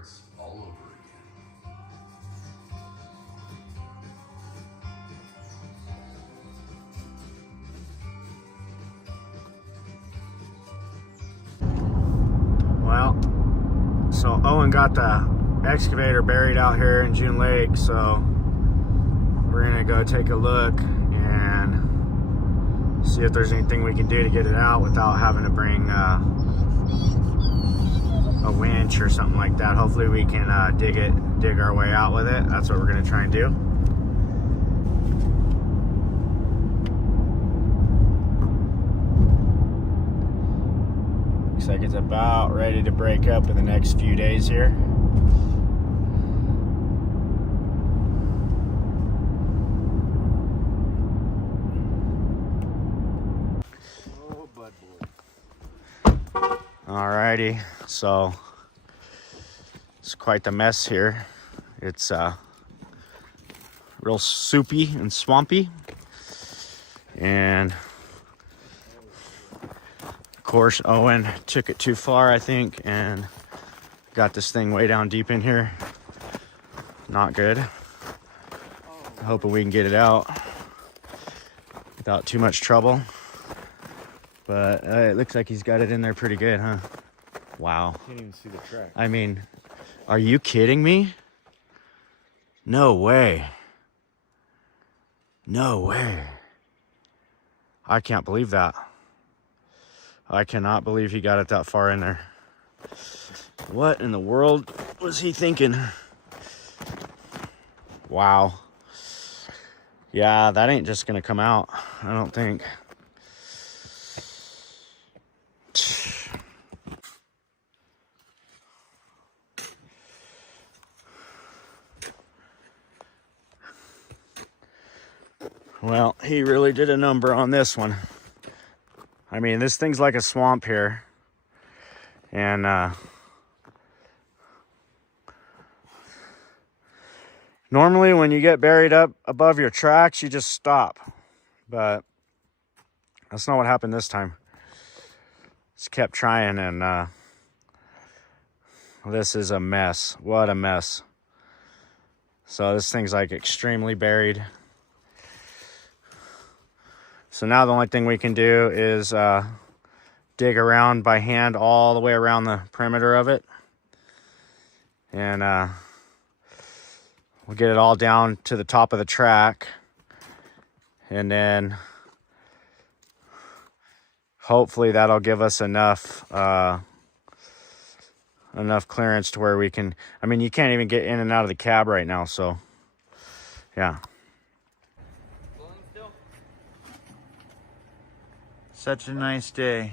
starts all over again. Well, so Owen got the excavator buried out here in June Lake, so we're gonna go take a look and see if there's anything we can do to get it out without having to bring a winch or something like that. Hopefully we can dig our way out with it. That's what we're gonna try and do. Looks like it's about ready to break up in the next few days here. Alrighty, so it's quite the mess here. It's real soupy and swampy, and of course Owen took it too far, I think, and got this thing way down deep in here. Not good. Hoping we can get it out without too much trouble. But it looks like he's got it in there pretty good, huh? Wow. Can't even see the track. I mean, are you kidding me? No way. No way. I can't believe that. I cannot believe he got it that far in there. What in the world was he thinking? Wow. Yeah, that ain't just gonna come out, I don't think. Well, he really did a number on this one. I mean, this thing's like a swamp here. And normally when you get buried up above your tracks, you just stop. But that's not what happened this time. Just kept trying, and this is a mess. What a mess. So this thing's like extremely buried. So now the only thing we can do is dig around by hand all the way around the perimeter of it. And we'll get it all down to the top of the track. And then hopefully that'll give us enough clearance to where we can, I mean, you can't even get in and out of the cab right now, so yeah. Such a nice day.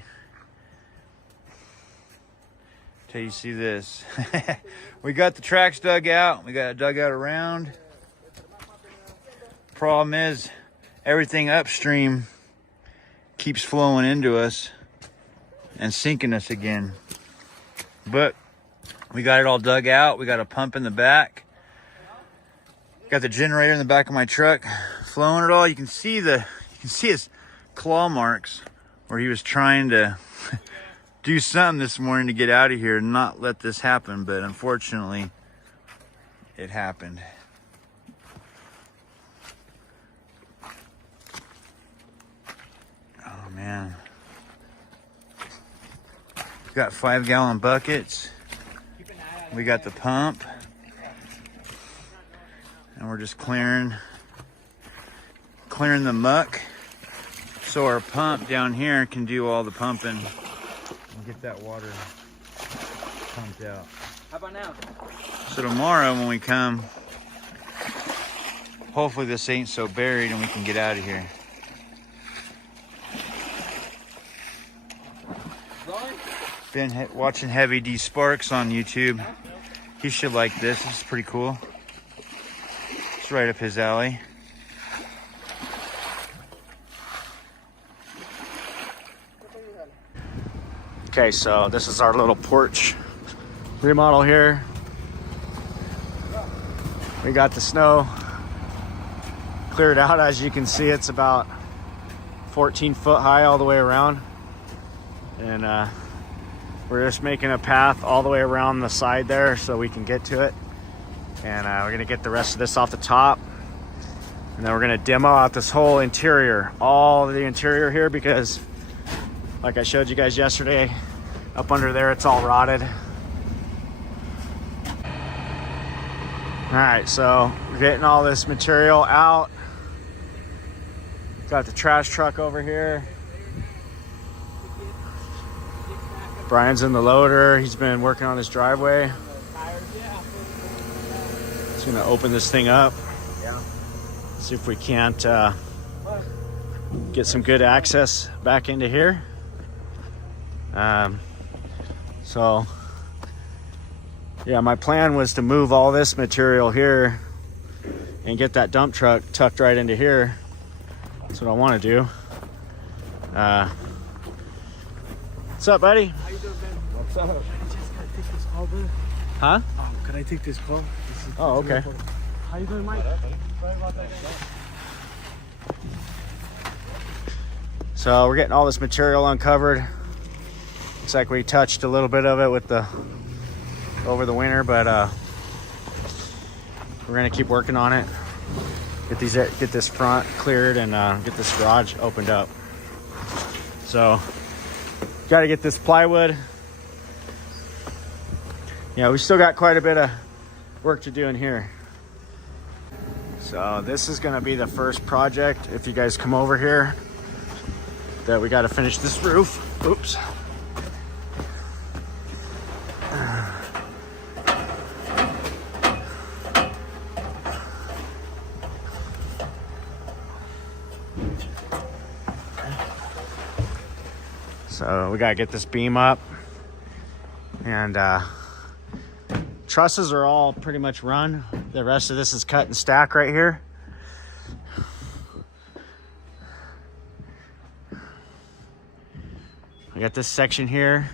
Till you see this. We got the tracks dug out. We got it dug out around. Problem is, everything upstream keeps flowing into us and sinking us again. But we got it all dug out. We got a pump in the back. Got the generator in the back of my truck flowing it all. You can see his claw marks where he was trying to do something this morning to get out of here and not let this happen, but unfortunately it happened. Oh man. We've got 5-gallon buckets. We got the pump. And we're just clearing the muck so our pump down here can do all the pumping and get that water pumped out. How about now? So tomorrow when we come, hopefully this ain't so buried and we can get out of here. Been watching Heavy D Sparks on YouTube. He should like this. This is pretty cool. It's right up his alley. Okay, so this is our little porch remodel here. We got the snow cleared out. As you can see, it's about 14 foot high all the way around. And We're just making a path all the way around the side there so we can get to it. And we're gonna get the rest of this off the top. And then we're gonna demo out this whole interior, all of the interior here, because like I showed you guys yesterday, up under there, it's all rotted. All right, so we're getting all this material out. Got the trash truck over here. Brian's in the loader. He's been working on his driveway. He's gonna open this thing up. See if we can't get some good access back into here. So yeah, my plan was to move all this material here and get that dump truck tucked right into here. That's what I want to do. What's up, buddy? How you doing, Ben? What's up? I just gotta take this call, brother. Huh? Can I take this call? Oh, okay. How you doing, Mike? So we're getting all this material uncovered. Looks like we touched a little bit of it with the over the winter, but we're gonna keep working on it. Get this front cleared and get this garage opened up. So got to get this plywood. Yeah, we still got quite a bit of work to do in here. So this is gonna be the first project, if you guys come over here, that we got to finish this roof. Oops. So we gotta get this beam up, and trusses are all pretty much run. The rest of this is cut and stack right here. I got this section here,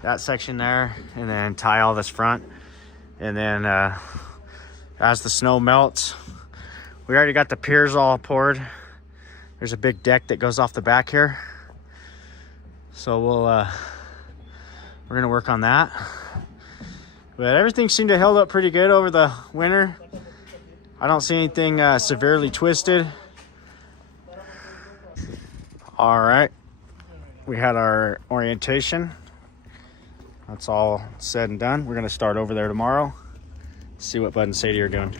that section there, and then tie all this front. And then as the snow melts, we already got the piers all poured. There's a big deck that goes off the back here. So we're gonna work on that. But everything seemed to held up pretty good over the winter. I don't see anything severely twisted. All right, we had our orientation. That's all said and done. We're gonna start over there tomorrow. See what Bud and Sadie are doing.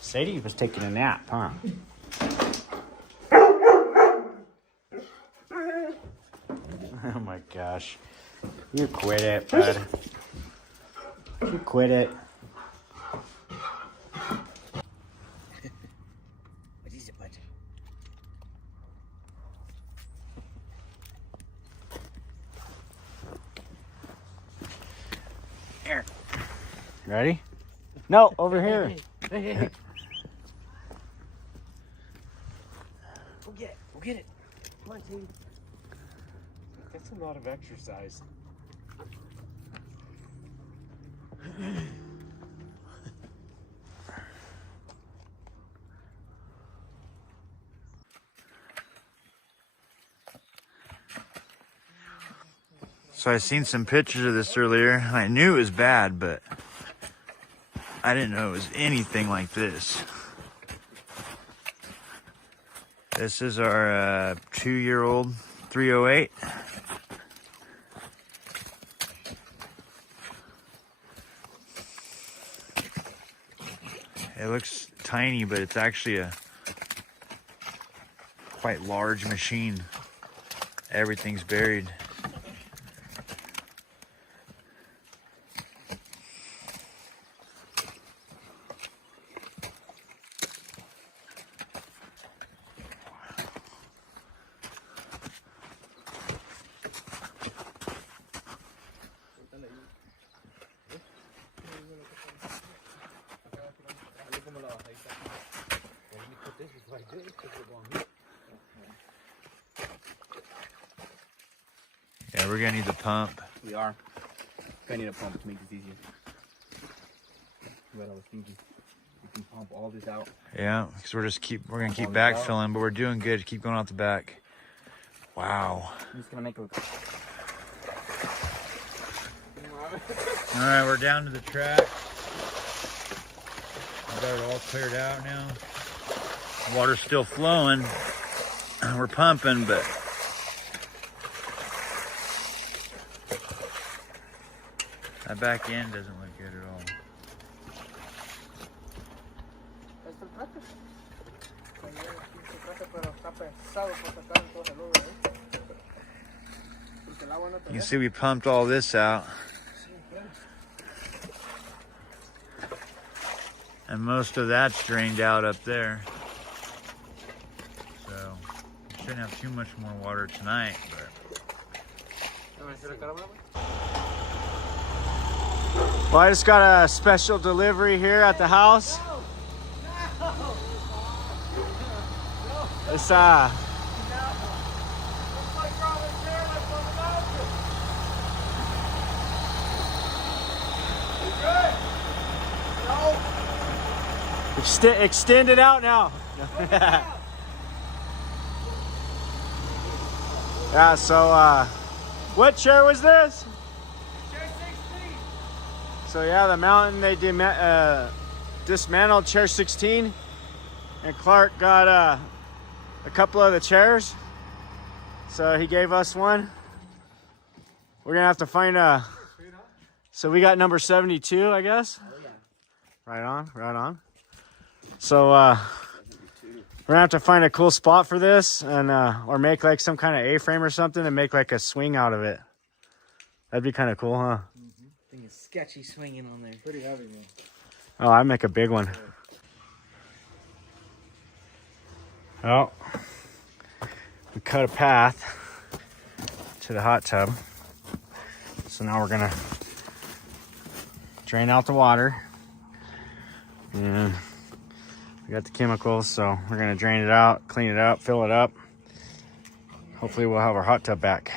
Sadie was taking a nap, huh? Oh my gosh. You quit it, bud. You quit it. What is it, bud? Here. Ready? No, over here. Hey. Go get it. Come on, team. That's a lot of exercise. So I seen some pictures of this earlier. I knew it was bad, but I didn't know it was anything like this. This is our 2-year-old 308. It looks tiny, but it's actually a quite large machine. Everything's buried. Yeah, we're gonna need the pump. We are. Gonna need a pump to make this easier. What I was thinking. We can pump all this out. Yeah, because we're gonna keep backfilling, but we're doing good. Keep going out the back. Wow. I'm just gonna make a. All right, we're down to the track. We got it all cleared out now. Water's still flowing. We're pumping, but that back end doesn't look good at all. You can see we pumped all this out. And most of that's drained out up there. So we shouldn't have too much more water tonight, but Well, I just got a special delivery here at the house. It's extend it out now. Yeah, so what chair was this? Chair 16. So yeah, the mountain, they dismantled chair 16, and Clark got a couple of the chairs, so he gave us one. We're gonna have to find so we got number 72, I guess. Oh yeah. Right on. So we're gonna have to find a cool spot for this, and or make like some kind of A-frame or something and make like a swing out of it. That'd be kind of cool, huh? Thing is sketchy swinging on there. Pretty heavy, man. Oh, I'd make a big one. Oh, we cut a path to the hot tub. So now we're gonna drain out the water, and we got the chemicals, so we're gonna drain it out, clean it up, fill it up. Hopefully we'll have our hot tub back.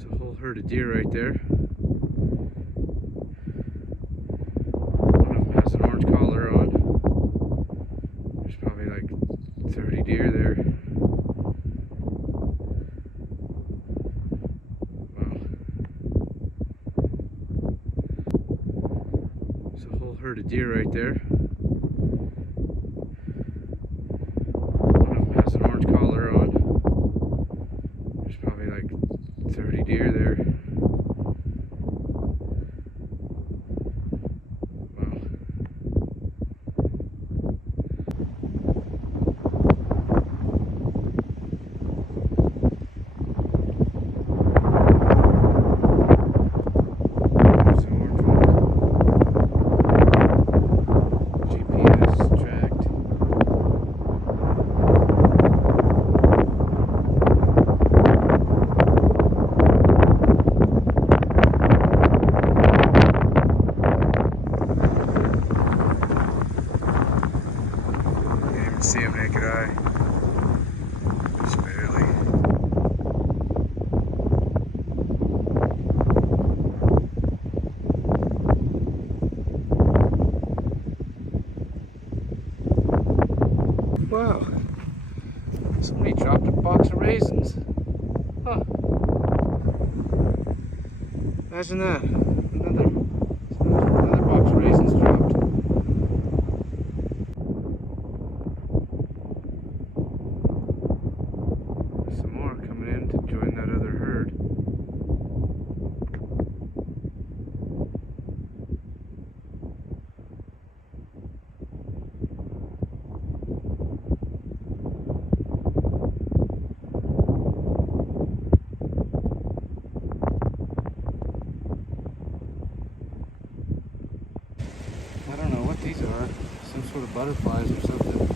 there's a whole herd of deer right there. One of them has an orange collar on. There's probably like 30 deer there. Wow. There's a whole herd of deer right there. One of them has an orange collar on. There's probably like 30 deer there. Wow. Some more folk. GPS tracked. Can't even see him naked eye. Just barely. Wow. Somebody dropped a box of raisins. Huh. Imagine that. Another box of raisins dropped. Some more coming in to join that other herd. what these are. Some sort of butterflies or something.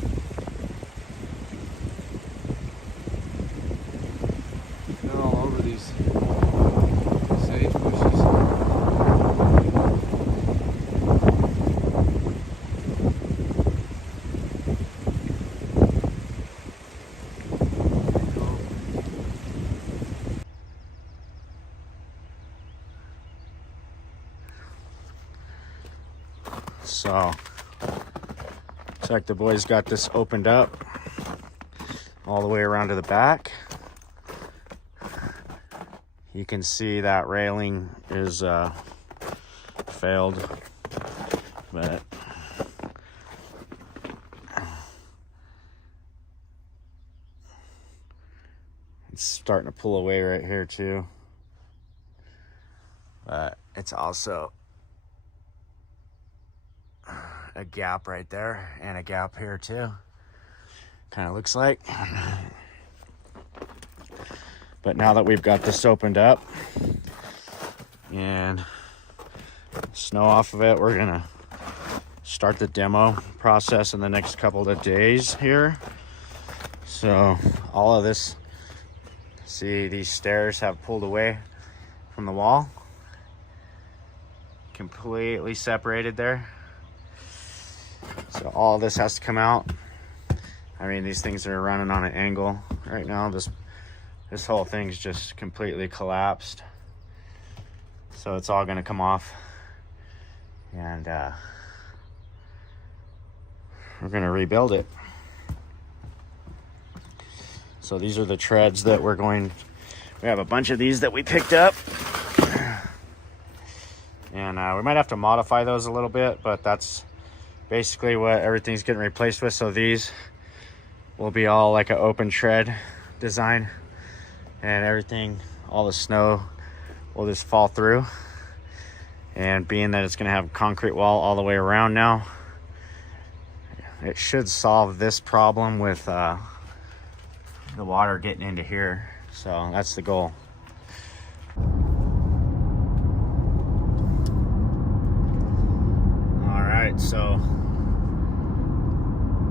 They're all over these sage bushes. So, looks like the boys got this opened up all the way around to the back. You can see that railing is failed, but it's starting to pull away right here too. But it's also a gap right there and a gap here too, kind of looks like. But now that we've got this opened up and snow off of it, we're gonna start the demo process in the next couple of days here. So all of this, see, these stairs have pulled away from the wall, completely separated there. So all this has to come out. I mean, these things are running on an angle right now. This whole thing's just completely collapsed. So it's all gonna come off. And we're gonna rebuild it. So these are the treads that we have a bunch of these that we picked up. And we might have to modify those a little bit, but that's basically what everything's getting replaced with. So these will be all like an open tread design, and everything, all the snow will just fall through. And being that it's going to have a concrete wall all the way around now, it should solve this problem with the water getting into here. So that's the goal. All right, so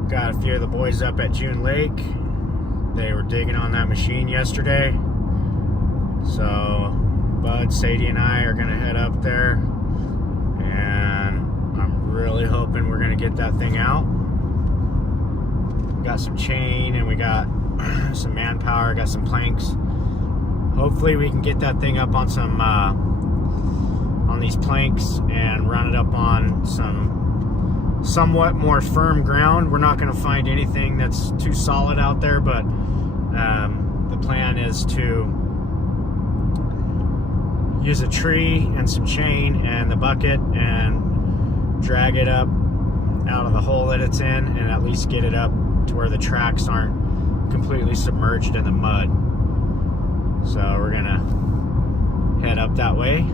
got a few of the boys up at June Lake. They were digging on that machine yesterday. So Bud, Sadie, and I are gonna head up there, and I'm really hoping we're gonna get that thing out. We got some chain and we got some manpower, got some planks. Hopefully we can get that thing up on some on these planks and run it up on some somewhat more firm ground. We're not going to find anything that's too solid out there, but the plan is to use a tree and some chain and the bucket and drag it up out of the hole that it's in, and at least get it up to where the tracks aren't completely submerged in the mud. So we're gonna head up that way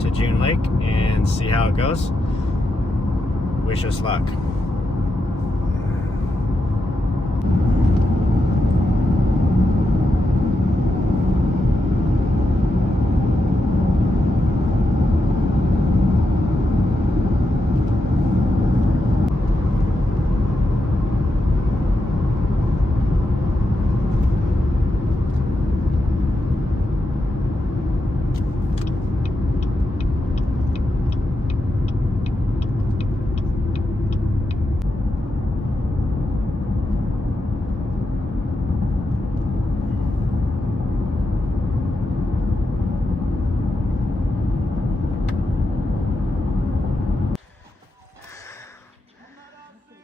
to June Lake and see how it goes. Wish us luck.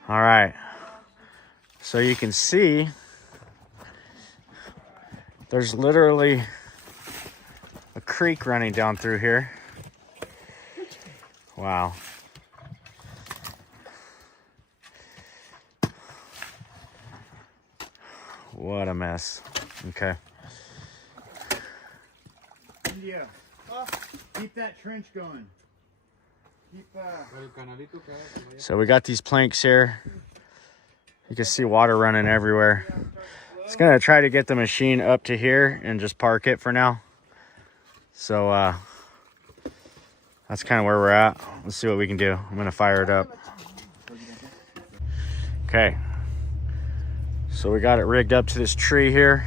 All right, so you can see there's literally a creek running down through here. Wow. What a mess. Okay. India, keep that trench going. So we got these planks here. You can see water running everywhere. It's gonna try to get the machine up to here and just park it for now. So that's kind of where we're at. Let's see what we can do. I'm gonna fire it up. Okay, so we got it rigged up to this tree here.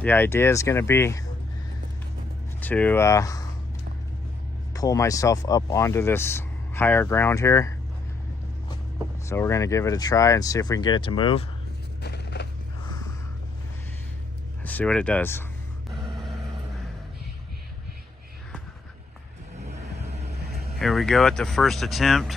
The idea is going to be to pull myself up onto this higher ground here. So we're going to give it a try and see if we can get it to move. Let's see what it does. Here we go at the first attempt.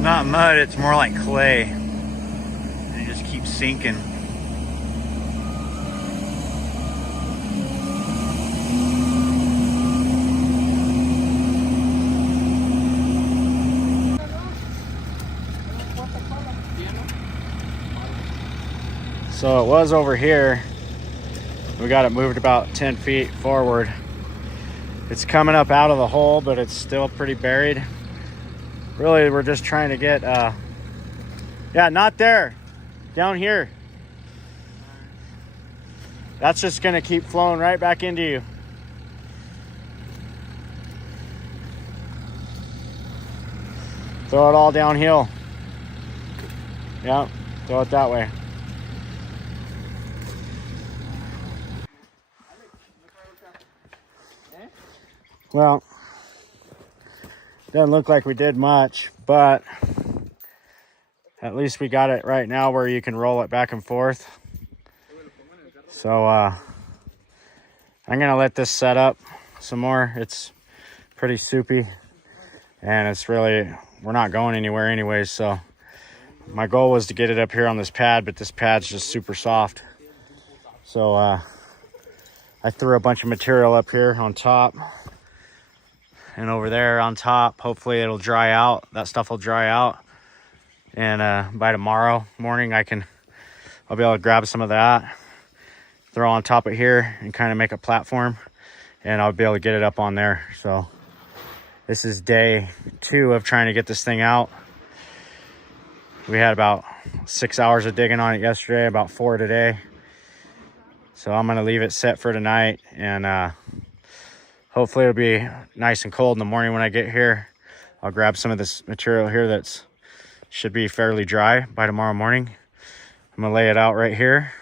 Not mud, it's more like clay. And it just keeps sinking. So it was over here. We got it moved about 10 feet forward. It's coming up out of the hole, but it's still pretty buried. Really, we're just trying to get, yeah, not there, down here. That's just gonna keep flowing right back into you. Throw it all downhill. Yeah, throw it that way. Well, doesn't look like we did much, but at least we got it right now where you can roll it back and forth. So I'm gonna let this set up some more. It's pretty soupy and it's really, we're not going anywhere anyways. So my goal was to get it up here on this pad, but this pad's just super soft. So I threw a bunch of material up here on top and over there on top. Hopefully it'll dry out. That stuff will dry out. And by tomorrow morning, I'll be able to grab some of that, throw on top of here and kind of make a platform, and I'll be able to get it up on there. So this is day 2 of trying to get this thing out. We had about 6 hours of digging on it yesterday, about 4 today. So I'm gonna leave it set for tonight, and hopefully it'll be nice and cold in the morning when I get here. I'll grab some of this material here that's should be fairly dry by tomorrow morning. I'm gonna lay it out right here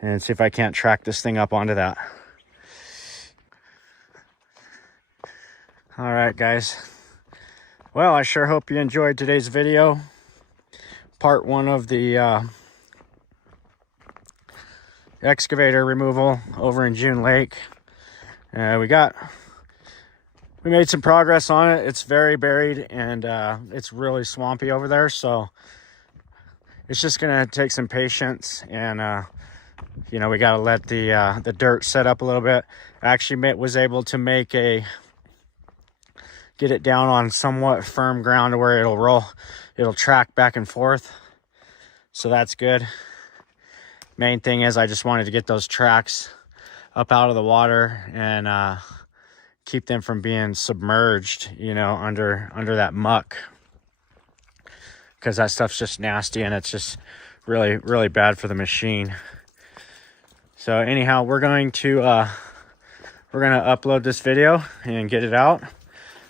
and see if I can't track this thing up onto that. All right, guys. Well, I sure hope you enjoyed today's video. Part 1 of the excavator removal over in June Lake. We made some progress on it. It's very buried and it's really swampy over there. So it's just gonna take some patience, and you know, we gotta let the dirt set up a little bit. I actually was able to get it down on somewhat firm ground to where it'll track back and forth. So that's good. Main thing is I just wanted to get those tracks up out of the water and keep them from being submerged, you know, under that muck. because that stuff's just nasty and it's just really, really bad for the machine. So anyhow, we're going to upload this video and get it out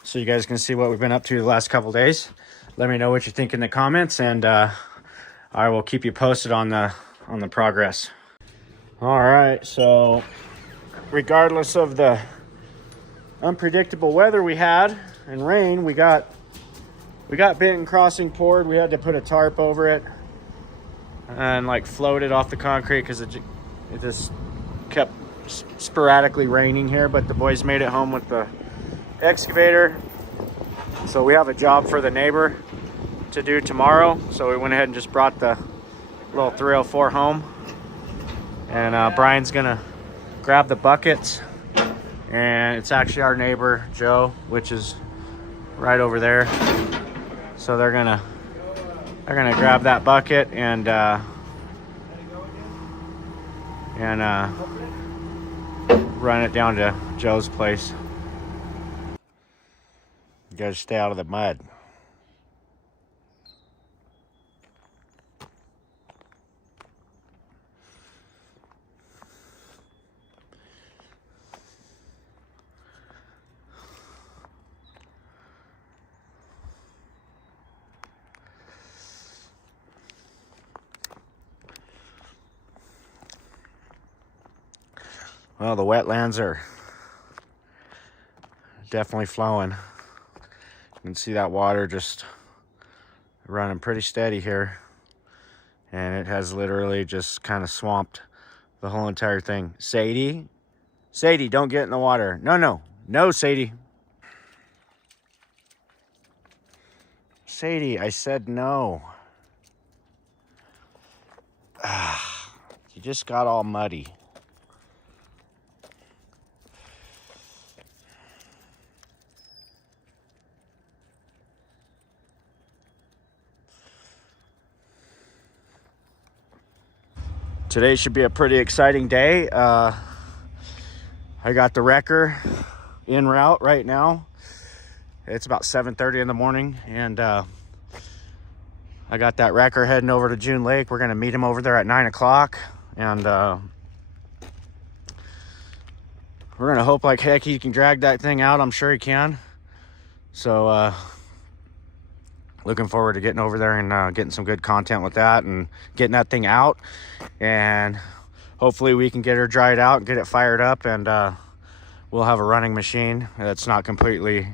so you guys can see what we've been up to the last couple days. Let me know what you think in the comments, and I will keep you posted on the progress. All right, so regardless of the unpredictable weather we had and rain, we got Benton Crossing poured. We had to put a tarp over it and like float it off the concrete because it just kept sporadically raining here, but the boys made it home with the excavator. So we have a job for the neighbor to do tomorrow, so we went ahead and just brought the little 304 home, and Brian's gonna grab the buckets, and it's actually our neighbor Joe, which is right over there. So they're gonna grab that bucket and run it down to Joe's place. You gotta stay out of the mud. Well, the wetlands are definitely flowing. You can see that water just running pretty steady here. And it has literally just kind of swamped the whole entire thing. Sadie? Sadie, don't get in the water. No, no. No, Sadie. Sadie, I said no. You just got all muddy. Today should be a pretty exciting day. I got the wrecker en route right now. It's about 7:30 in the morning, and I got that wrecker heading over to June Lake. We're gonna meet him over there at 9 o'clock, and we're gonna hope like heck he can drag that thing out. I'm sure he can. So looking forward to getting over there and getting some good content with that and getting that thing out, and hopefully we can get her dried out and get it fired up, and we'll have a running machine that's not completely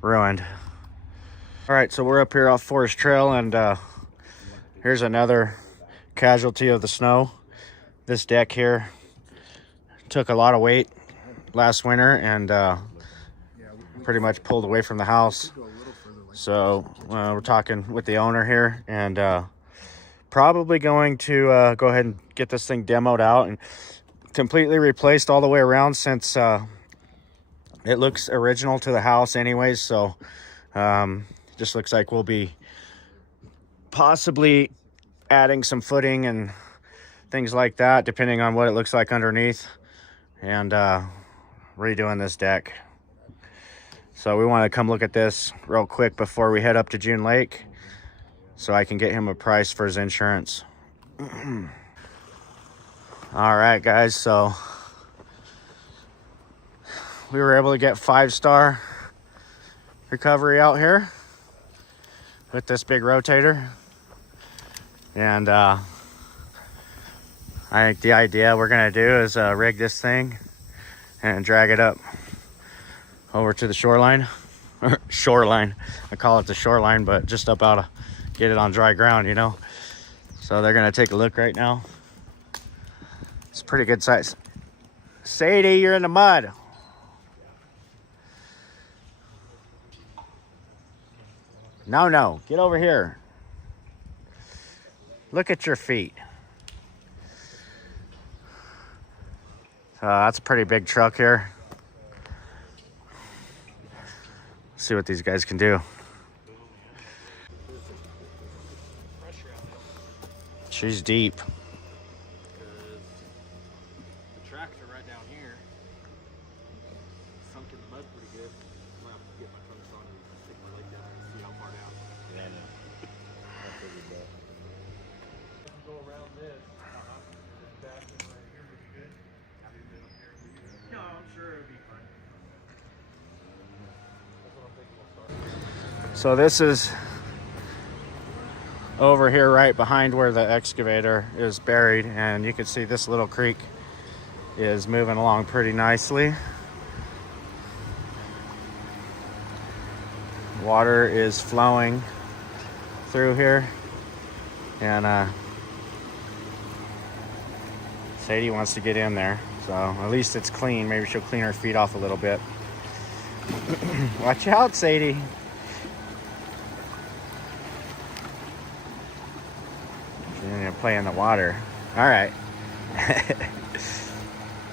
ruined. All right, so we're up here off Forest Trail, and here's another casualty of the snow. This deck here took a lot of weight last winter and pretty much pulled away from the house. So we're talking with the owner here, and probably going to go ahead and get this thing demoed out and completely replaced all the way around, since it looks original to the house anyways. So just looks like we'll be possibly adding some footing and things like that, depending on what it looks like underneath, and redoing this deck. So we want to come look at this real quick before we head up to June Lake, so I can get him a price for his insurance. All right, guys, so we were able to get 5-star recovery out here with this big rotator. And I think the idea we're gonna do is rig this thing and drag it up over to the shoreline. Shoreline, I call it the shoreline, but just up out of, get it on dry ground, you know. So they're gonna take a look right now. It's a pretty good size. Sadie, you're in the mud. No, no, get over here. Look at your feet. That's a pretty big truck here. See what these guys can do. She's deep. The tracks are right down here. Sunk in the mud pretty good. I'm gonna have to get my trunks on and stick my leg down and see how far down. Yeah, I know. So this is over here right behind where the excavator is buried, and you can see this little creek is moving along pretty nicely. Water is flowing through here, and Sadie wants to get in there, so at least it's clean. Maybe she'll clean her feet off a little bit. Watch out, Sadie. She's gonna play in the water. All right.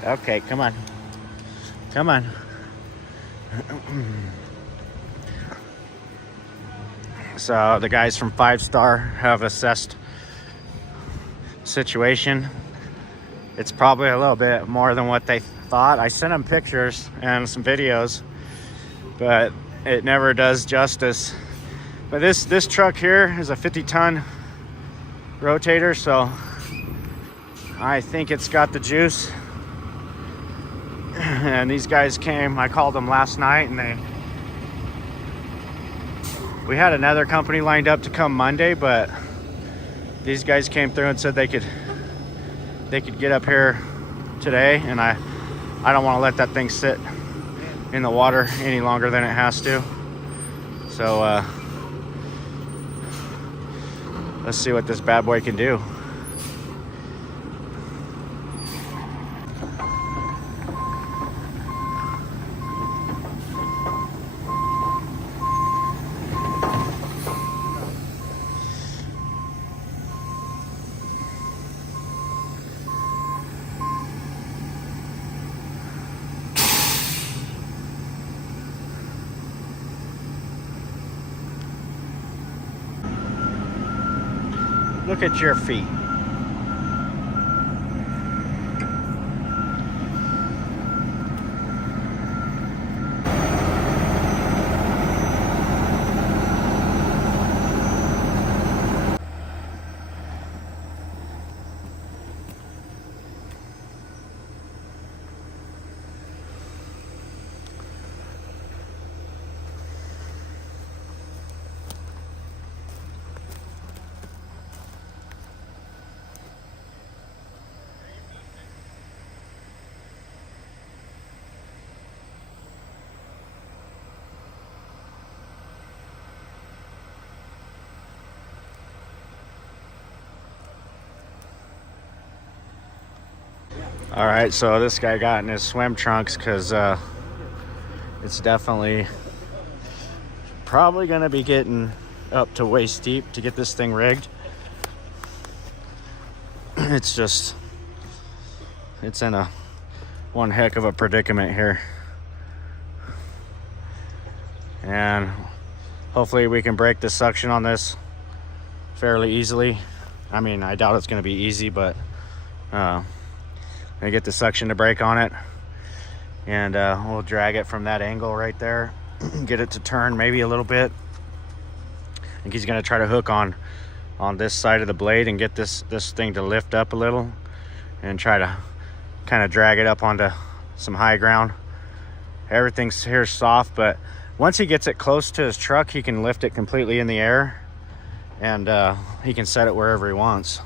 Okay, come on. Come on. So the guys from 5 Star have assessed the situation. It's probably a little bit more than what they thought. I sent them pictures and some videos, but it never does justice. But this truck here is a 50-ton rotator, so I think it's got the juice. And these guys came, I called them last night, and we had another company lined up to come Monday, but these guys came through and said they could get up here today, and I don't want to let that thing sit in the water any longer than it has to. So let's see what this bad boy can do. Look at your feet. All right, so this guy got in his swim trunks because it's definitely probably gonna be getting up to waist deep to get this thing rigged. It's in one heck of a predicament here, and hopefully we can break the suction on this fairly easily. I mean, I doubt it's gonna be easy, but I get the suction to break on it, and we'll drag it from that angle right there, get it to turn maybe a little bit. I think he's gonna try to hook on this side of the blade and get this thing to lift up a little and try to kind of drag it up onto some high ground. Everything's here soft, but once he gets it close to his truck, he can lift it completely in the air, and he can set it wherever he wants.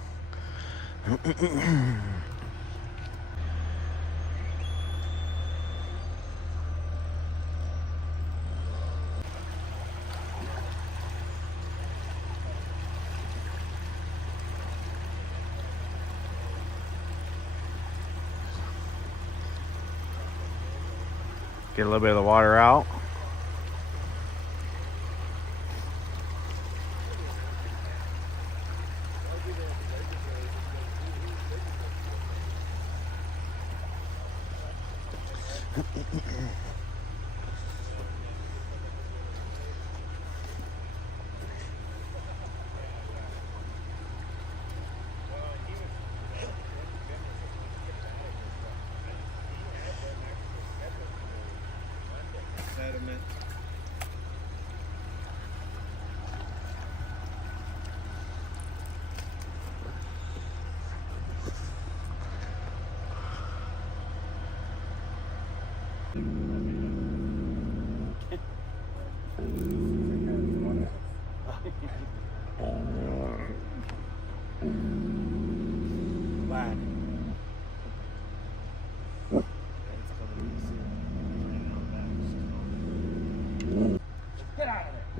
Get a little bit of the water out.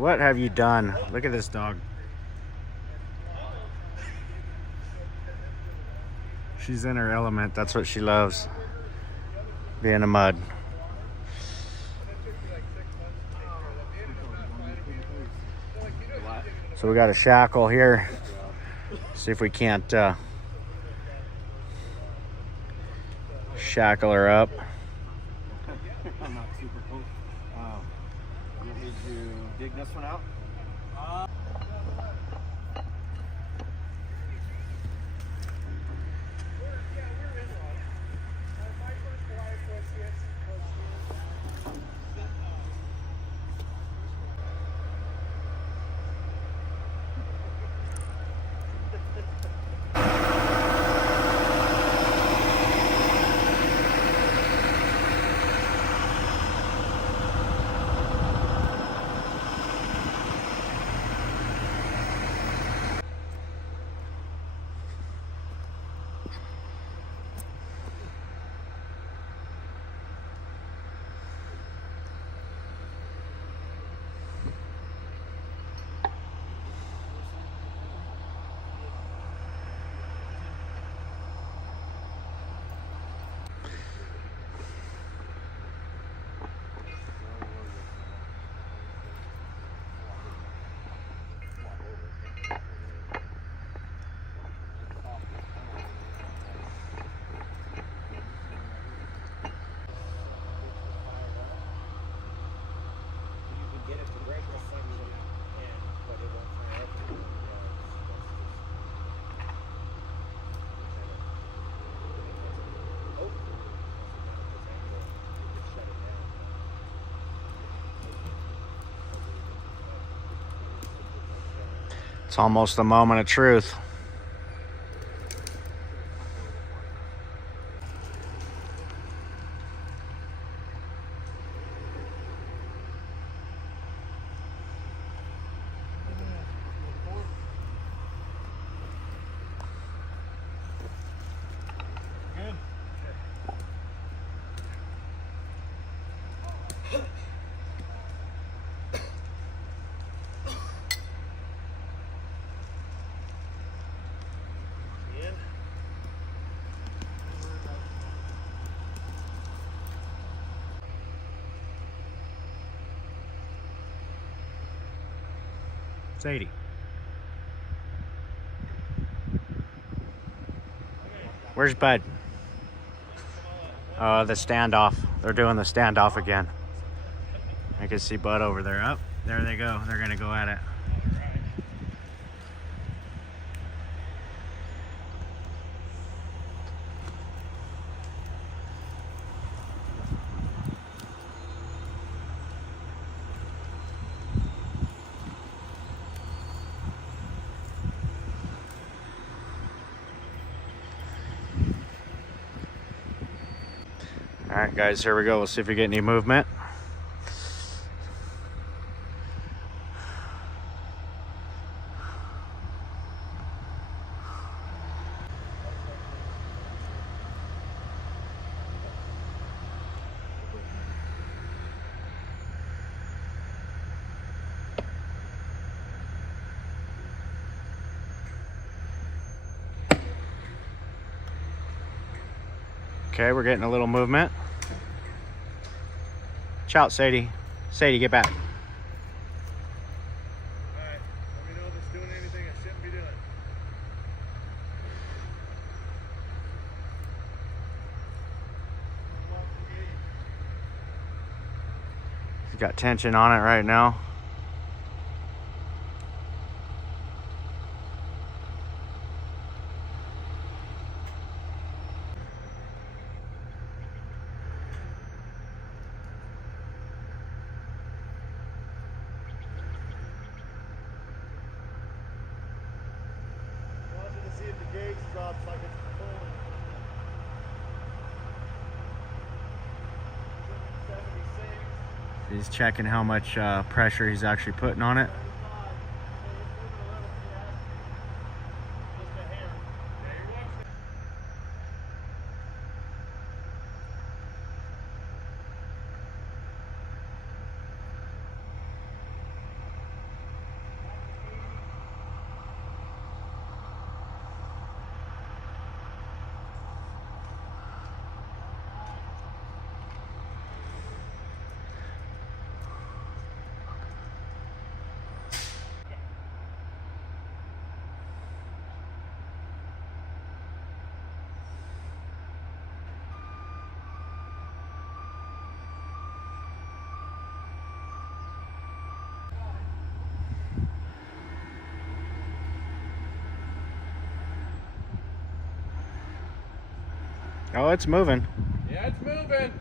What have you done? Look at this dog. She's in her element. That's what she loves. Being in the mud. So we got a shackle here. See if we can't shackle her up. I'm not super cool. You want me to dig this one out? It's almost the moment of truth. Sadie. Where's Bud? The standoff. They're doing the standoff again. I can see Bud over there. Up there they go. They're gonna go at it. All right, guys, here we go. We'll see if we get any movement. Okay, we're getting a little movement. Shout, Sadie. Sadie, get back. Alright, let me know if it's doing anything it shouldn't be doing. He's got tension on it right now. See if the gauge drops like it's pulling. 76. He's checking how much pressure he's actually putting on it. Oh, it's moving. Yeah, it's moving.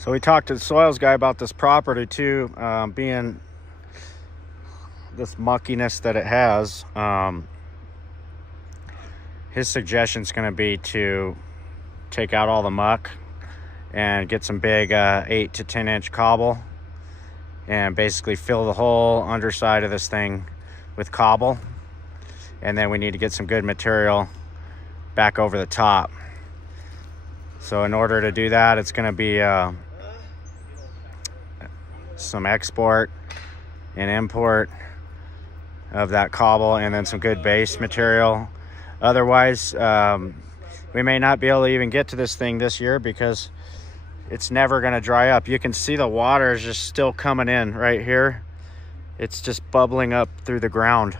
So we talked to the soils guy about this property too, being this muckiness that it has. His suggestion is going to be to take out all the muck and get some big 8 to 10 inch cobble and basically fill the whole underside of this thing with cobble. And then we need to get some good material back over the top. So in order to do that, it's going to be some export and import of that cobble, and then some good base material. Otherwise, we may not be able to even get to this thing this year because it's never going to dry up. You can see the water is just still coming in right here. It's just bubbling up through the ground.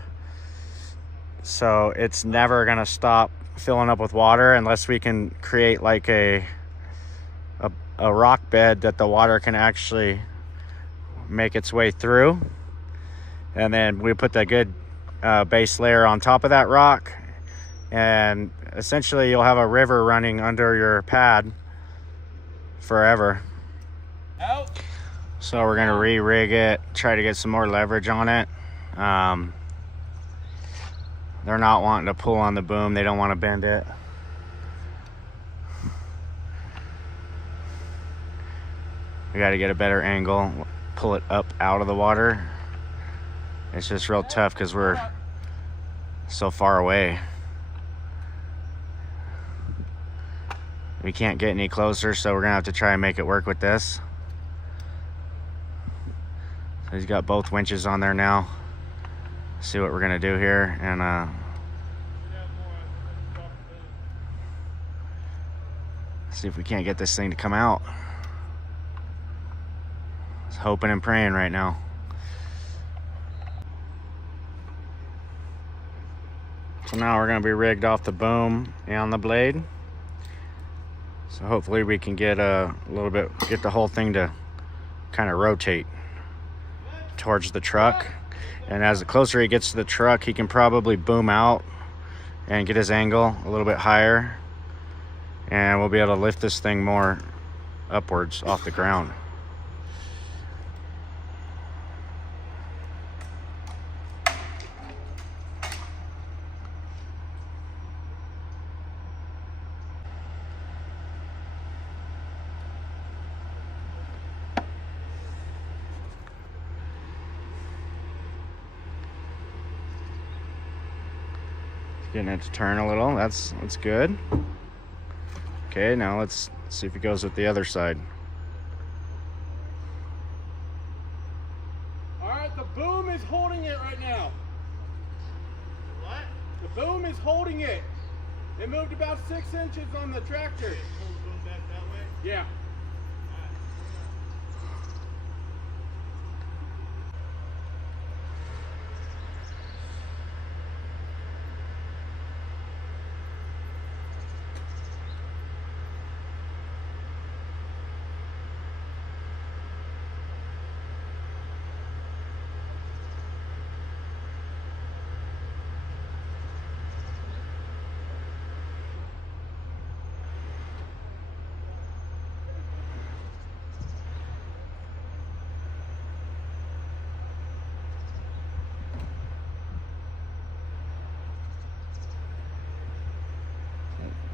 So it's never going to stop filling up with water unless we can create like a rock bed that the water can actually make its way through. And then we put the good base layer on top of that rock, and essentially you'll have a river running under your pad forever. Out. So we're gonna re-rig it, try to get some more leverage on it. They're not wanting to pull on the boom, they don't want to bend it. We got to get a better angle, pull it up out of the water. It's just real tough because we're so far away. We can't get any closer, so we're gonna have to try and make it work with this. So he's got both winches on there now. See what we're gonna do here, and see if we can't get this thing to come out. Just hoping and praying right now. So now we're going to be rigged off the boom and the blade. So hopefully we can get a little bit, get the whole thing to kind of rotate towards the truck. And as the closer he gets to the truck, he can probably boom out and get his angle a little bit higher. And we'll be able to lift this thing more upwards off the ground. Getting it to turn a little. That's good. Okay, now let's see if it goes with the other side. All right, the boom is holding it right now. What? The boom is holding it. It moved about 6 inches on the tractor. Pull the boom back that way? Yeah.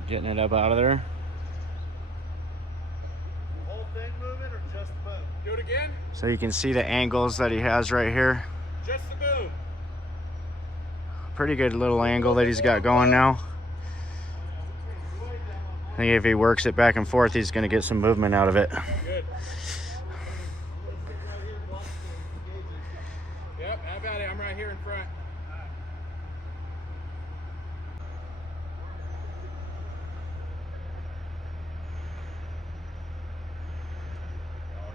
Getting it up out of there. The whole thing moving or just the boom? Do it again. So you can see the angles that he has right here. Just the boom. Pretty good little angle that he's got going now. I think if he works it back and forth, he's going to get some movement out of it. Good. Yep, how about it? I'm right here in front. Oh,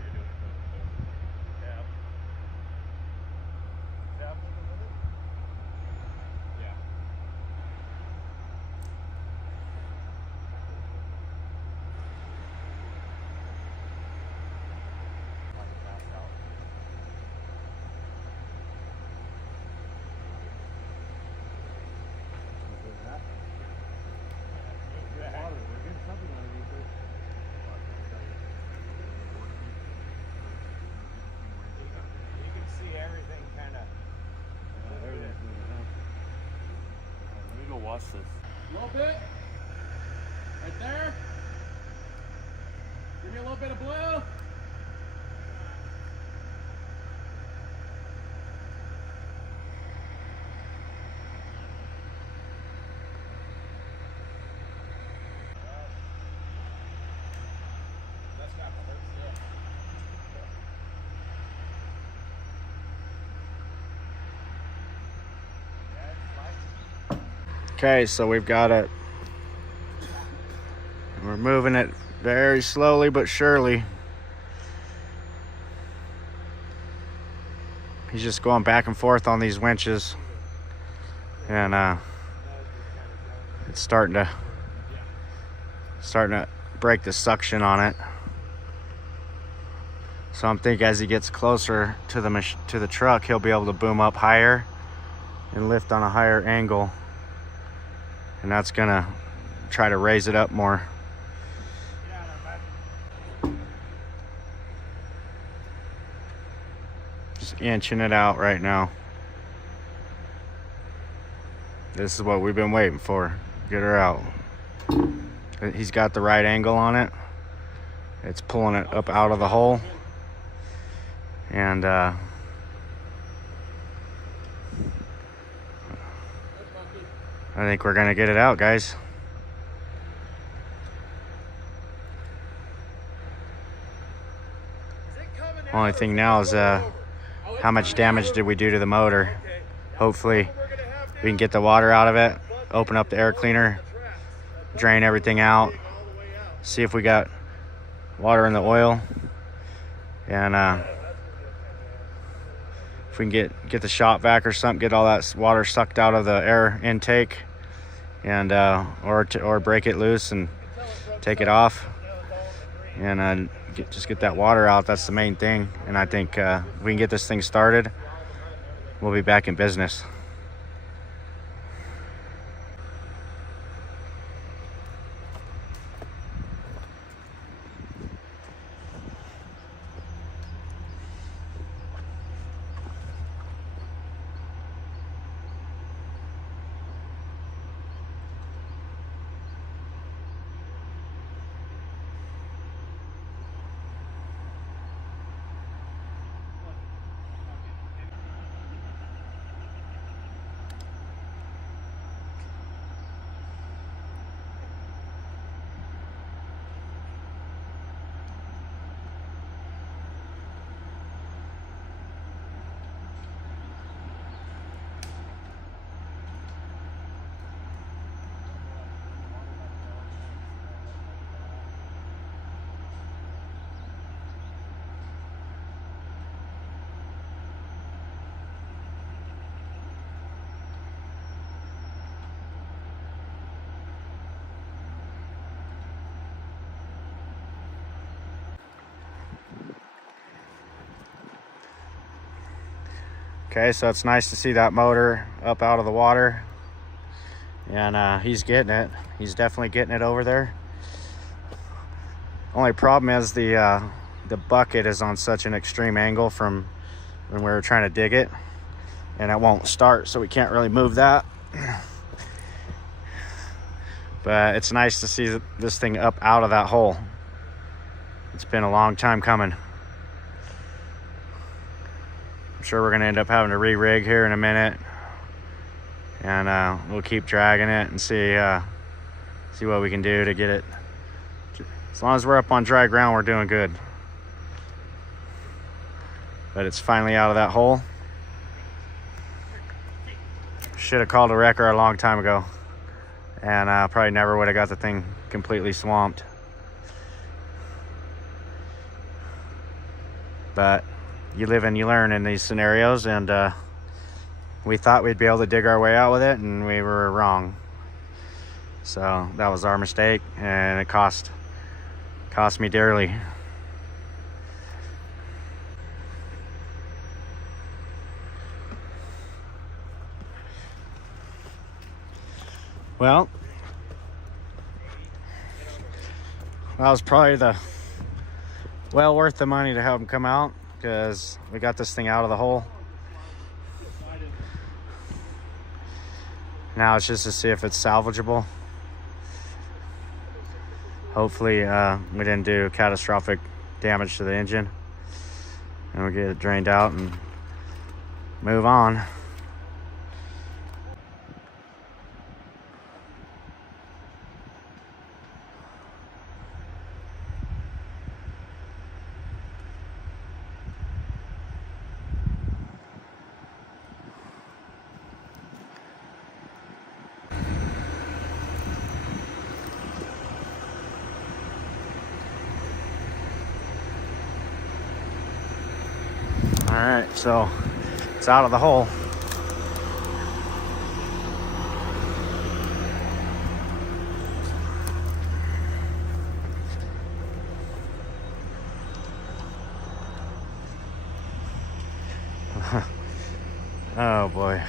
process. A little bit. Right there. Give me a little bit of blue. Okay, so we've got it. We're moving it very slowly but surely. He's just going back and forth on these winches, and it's starting to break the suction on it. So I'm thinking as he gets closer to the truck, he'll be able to boom up higher and lift on a higher angle, and that's gonna try to raise it up more. Just inching it out right now. This is what we've been waiting for. Get her out. He's got the right angle on it. It's pulling it up out of the hole. And I think we're gonna get it out, guys. Only thing now is how much damage did we do to the motor? Hopefully we can get the water out of it, open up the air cleaner, drain everything out, see if we got water in the oil, and if we can get the shop vac or something, get all that water sucked out of the air intake, and or break it loose and take it off, and just get that water out. That's the main thing. And I think if we can get this thing started, we'll be back in business. Okay, so it's nice to see that motor up out of the water, and he's getting it. He's definitely getting it over there. Only problem is the bucket is on such an extreme angle from when we were trying to dig it, and it won't start, so we can't really move that. But it's nice to see this thing up out of that hole. It's been a long time coming. I'm sure we're gonna end up having to re-rig here in a minute, and we'll keep dragging it and see what we can do to get it. As long as we're up on dry ground, we're doing good. But it's finally out of that hole. Should have called a wrecker a long time ago, and probably never would have got the thing completely swamped. But you live and you learn in these scenarios, and we thought we'd be able to dig our way out with it, and we were wrong. So that was our mistake, and it cost me dearly. Well, that was probably well worth the money to have them come out, because we got this thing out of the hole. Now it's just to see if it's salvageable. Hopefully we didn't do catastrophic damage to the engine, and we get it drained out and move on. All right, so it's out of the hole. Oh boy.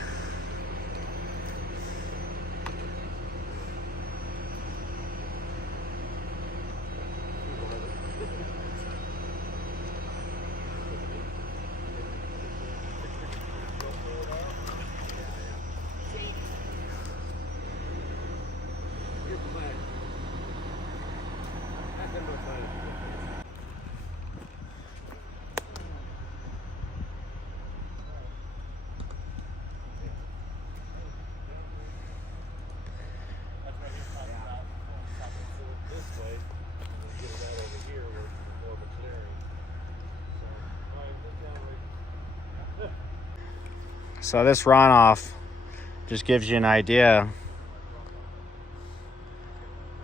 So this runoff just gives you an idea.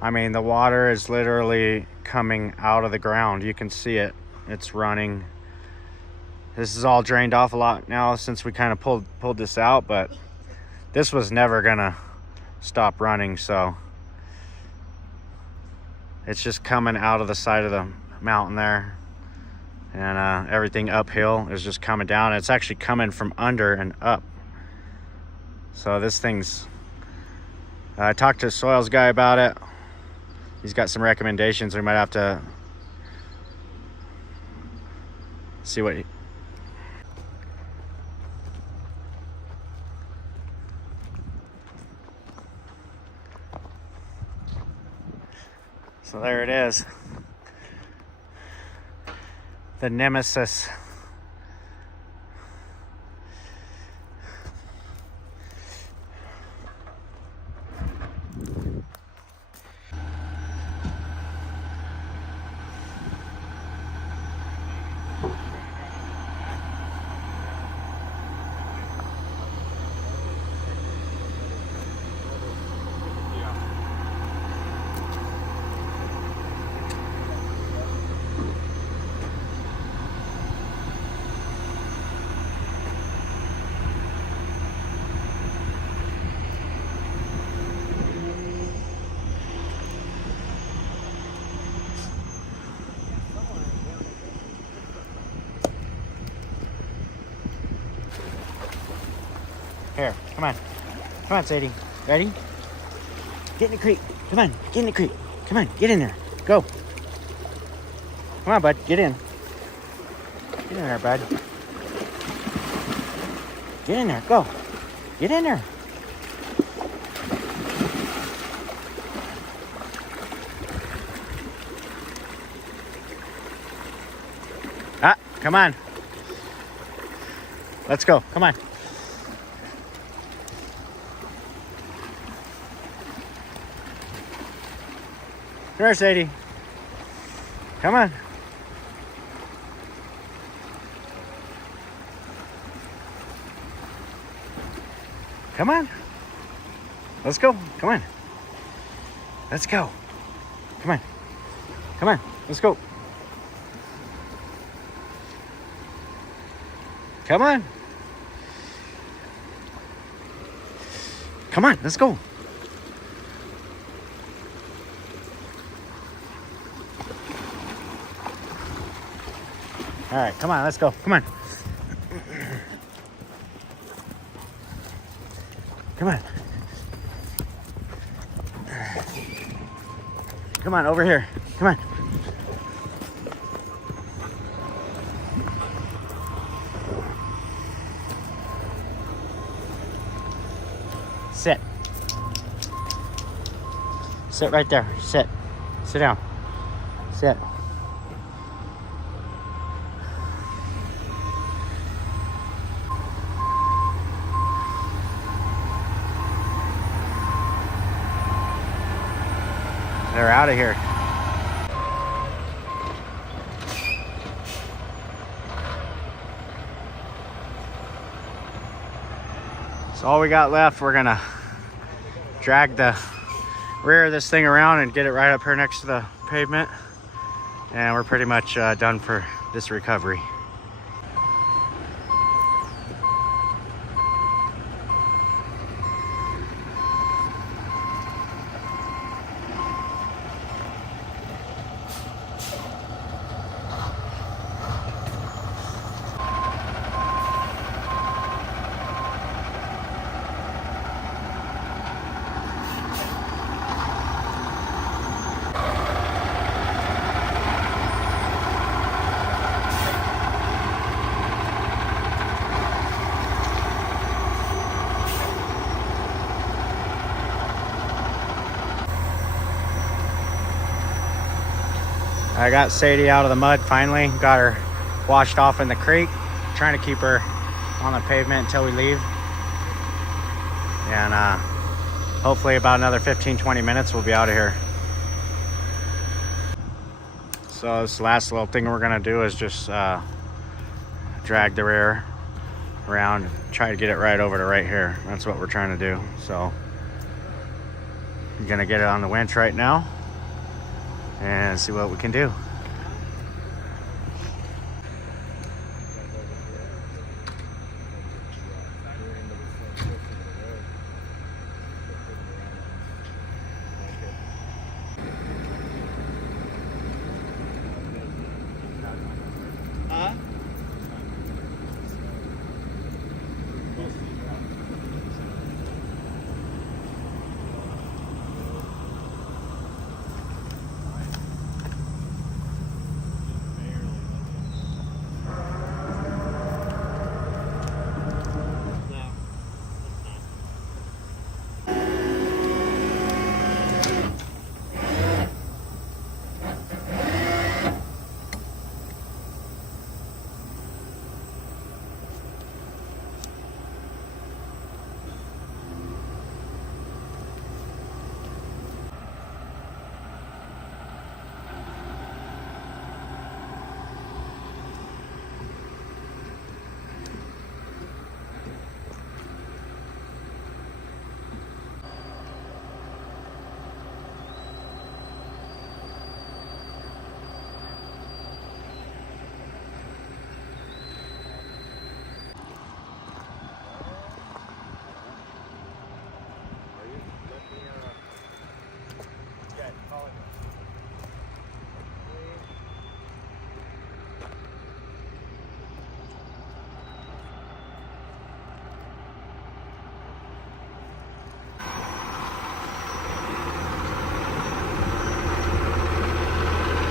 I mean, the water is literally coming out of the ground. You can see it. It's running. This is all drained off a lot now since we kind of pulled this out, but this was never gonna stop running, so it's just coming out of the side of the mountain there. And everything uphill is just coming down. It's actually coming from under and up. So this thing's, I talked to a soils guy about it. He's got some recommendations. We might have to see what so there it is. The Nemesis. Here, come on. Come on, Sadie. Ready? Get in the creek. Come on, get in the creek. Come on, get in there. Go. Come on, bud, get in. Get in there, bud. Get in there, go. Get in there. Ah, come on. Let's go, come on. Come here, Sadie. Come on. Come on. Let's go. Come on. Let's go. Come on. Come on. Let's go. Come on. Come on. Let's go. All right, come on, let's go. Come on. Come on. Come on, over here. Come on. Sit. Sit right there. Sit. Sit down. Sit. They're out of here. So all we got left, we're gonna drag the rear of this thing around and get it right up here next to the pavement. And we're pretty much done for this recovery. I got Sadie out of the mud finally, got her washed off in the creek, trying to keep her on the pavement until we leave. And hopefully about another 15-20 minutes we'll be out of here. So this last little thing we're gonna do is just drag the rear around, try to get it right over to right here. That's what we're trying to do. So I'm gonna get it on the winch right now and see what we can do. Huh?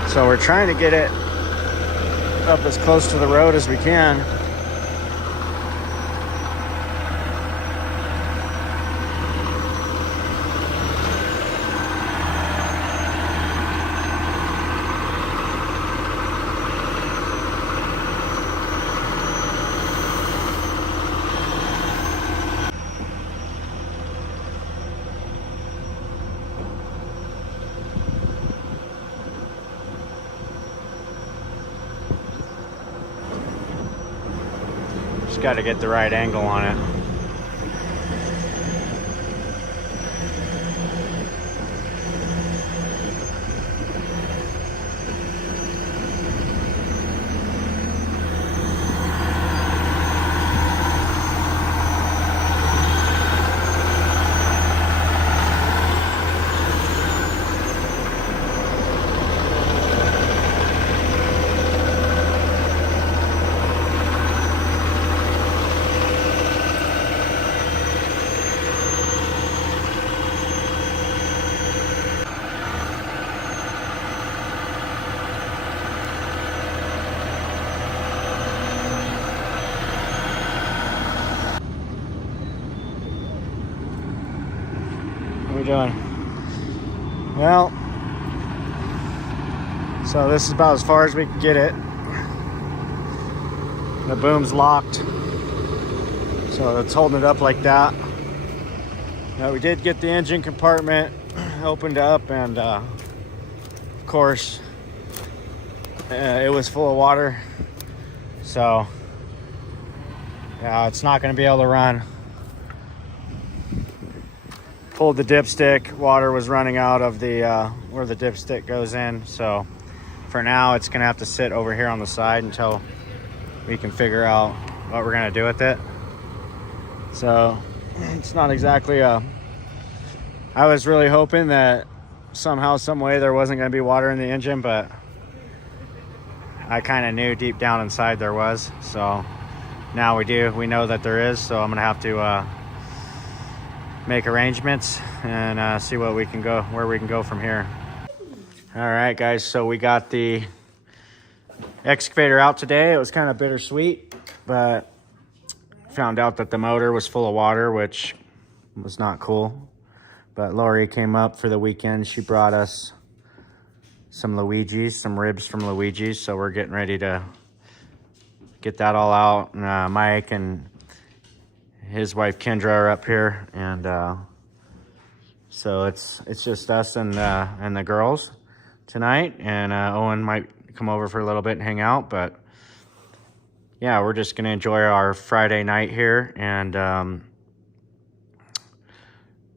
So we're trying to get it up as close to the road as we can. Just got to get the right angle on it. What are we doing? Well, so this is about as far as we can get it. The boom's locked, so it's holding it up like that. Now we did get the engine compartment opened up, and of course it was full of water, so yeah, it's not going to be able to run. Pulled the dipstick, water was running out of the where the dipstick goes in, so for now it's going to have to sit over here on the side until we can figure out what we're going to do with it. So it's not exactly I was really hoping that somehow, some way there wasn't going to be water in the engine, but I kind of knew deep down inside there was. So now we know that there is, so I'm going to have to make arrangements and see where we can go from here. All right, guys, so we got the excavator out today. It was kind of bittersweet, but found out that the motor was full of water, which was not cool. But Lori came up for the weekend. She brought us some ribs from Luigi's, so we're getting ready to get that all out. And, Mike and his wife Kendra are up here, and so it's just us and the girls tonight, and Owen might come over for a little bit and hang out, but yeah, we're just gonna enjoy our Friday night here, and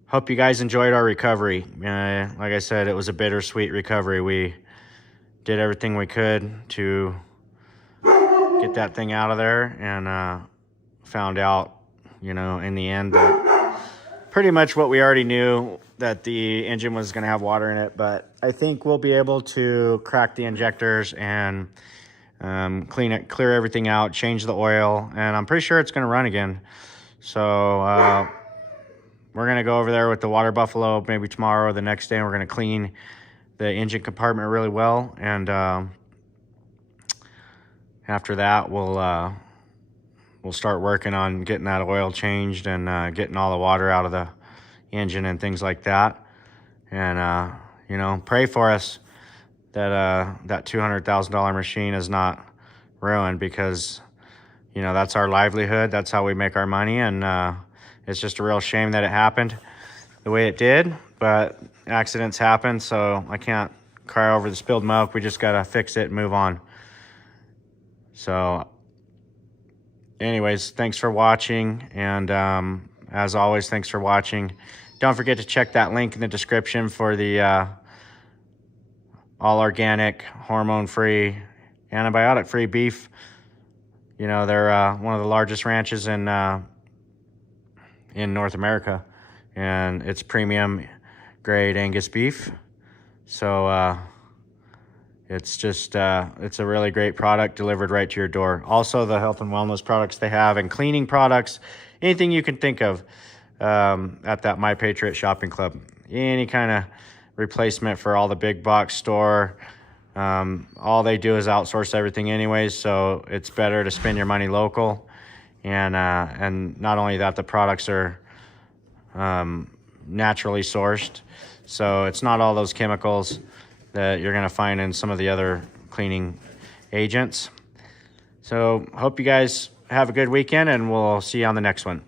hope you guys enjoyed our recovery. Like I said, it was a bittersweet recovery. We did everything we could to get that thing out of there, and found out, you know, in the end that pretty much what we already knew, that the engine was going to have water in it. But I think we'll be able to crack the injectors and clear everything out, change the oil, and I'm pretty sure it's going to run again. So we're going to go over there with the water buffalo maybe tomorrow or the next day, and we're going to clean the engine compartment really well, and after that we'll start working on getting that oil changed and getting all the water out of the engine and things like that. And you know, pray for us that that $200,000 machine is not ruined, because you know, that's our livelihood, that's how we make our money, and it's just a real shame that it happened the way it did. But accidents happen, so I can't cry over the spilled milk. We just gotta fix it and move on. So anyways, thanks for watching, and as always, thanks for watching. Don't forget to check that link in the description for the all organic, hormone-free, antibiotic-free beef. You know, they're one of the largest ranches in North America, and it's premium grade Angus beef. So it's just it's a really great product delivered right to your door. Also, the health and wellness products they have, and cleaning products, anything you can think of at that My Patriot Shopping Club. Any kind of replacement for all the big box store. All they do is outsource everything anyways, so it's better to spend your money local. And not only that, the products are naturally sourced, so it's not all those chemicals that you're going to find in some of the other cleaning agents. So hope you guys have a good weekend, and we'll see you on the next one.